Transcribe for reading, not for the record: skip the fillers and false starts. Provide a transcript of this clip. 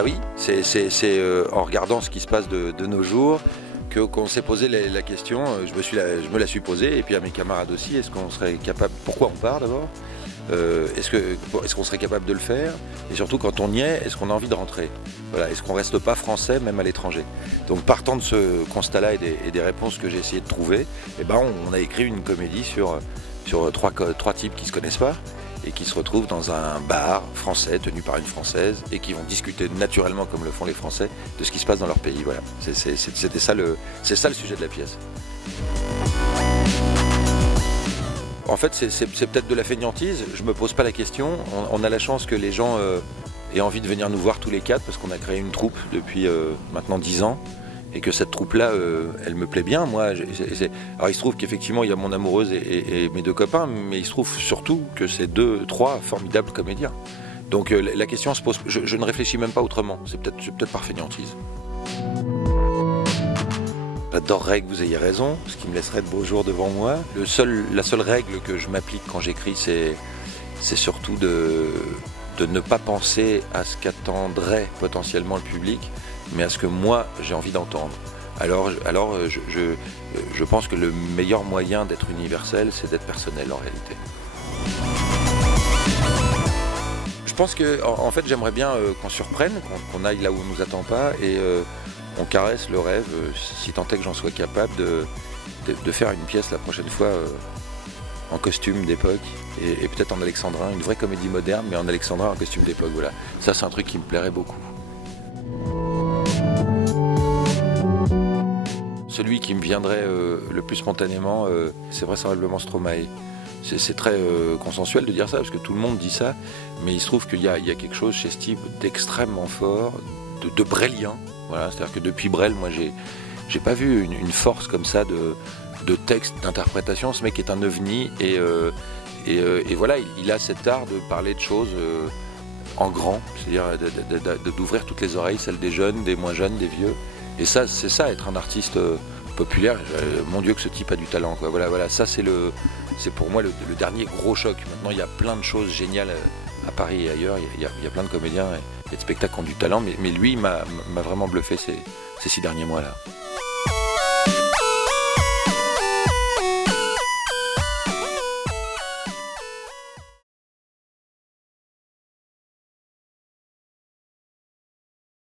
Bah oui, c'est en regardant ce qui se passe de nos jours qu'on s'est posé la question, je me la suis posée, et puis à mes camarades aussi, est-ce qu'on serait capable, pourquoi on part d'abord, est-ce qu'on serait capable de le faire, et surtout quand on y est, est-ce qu'on a envie de rentrer, voilà, est-ce qu'on reste pas français même à l'étranger. Donc partant de ce constat-là et des réponses que j'ai essayé de trouver, eh ben on a écrit une comédie sur trois types qui se connaissent pas, et qui se retrouvent dans un bar français tenu par une Française et qui vont discuter naturellement, comme le font les Français, de ce qui se passe dans leur pays. Voilà. C'est ça le sujet de la pièce. En fait, c'est peut-être de la fainéantise, je me pose pas la question. On a la chance que les gens aient envie de venir nous voir tous les quatre, parce qu'on a créé une troupe depuis maintenant 10 ans. Et que cette troupe-là, elle me plaît bien. Moi, alors il se trouve qu'effectivement, il y a mon amoureuse et mes deux copains, mais il se trouve surtout que c'est trois formidables comédiens. Donc la question se pose, je ne réfléchis même pas autrement, c'est peut-être par fainéantise. J'adorerais que vous ayez raison, ce qui me laisserait de beaux jours devant moi. La seule règle que je m'applique quand j'écris, c'est surtout de ne pas penser à ce qu'attendrait potentiellement le public, mais à ce que moi j'ai envie d'entendre. Alors je pense que le meilleur moyen d'être universel, c'est d'être personnel en réalité. Je pense que en fait j'aimerais bien qu'on surprenne, qu'on aille là où on nous attend pas, et on caresse le rêve, si tant est que j'en sois capable, de faire une pièce la prochaine fois en costume d'époque, et peut-être en alexandrin, une vraie comédie moderne, mais en alexandrin en costume d'époque. Voilà. Ça, c'est un truc qui me plairait beaucoup. Celui qui me viendrait le plus spontanément, c'est vraisemblablement Stromae. C'est très consensuel de dire ça, parce que tout le monde dit ça, mais il se trouve qu'il y a quelque chose chez ce type d'extrêmement fort, de brélien. Voilà, c'est-à-dire que depuis Brel, moi, j'ai pas vu une force comme ça de texte, d'interprétation. Ce mec est un ovni, et voilà, il a cet art de parler de choses en grand, c'est-à-dire d'ouvrir toutes les oreilles, celles des jeunes, des moins jeunes, des vieux. Et ça, c'est ça, être un artiste populaire. Mon Dieu, que ce type a du talent, quoi. Voilà, ça c'est pour moi le dernier gros choc. Maintenant, il y a plein de choses géniales à Paris et ailleurs. Il y a plein de comédiens et de spectacles qui ont du talent, mais lui, il m'a vraiment bluffé ces 6 derniers mois-là.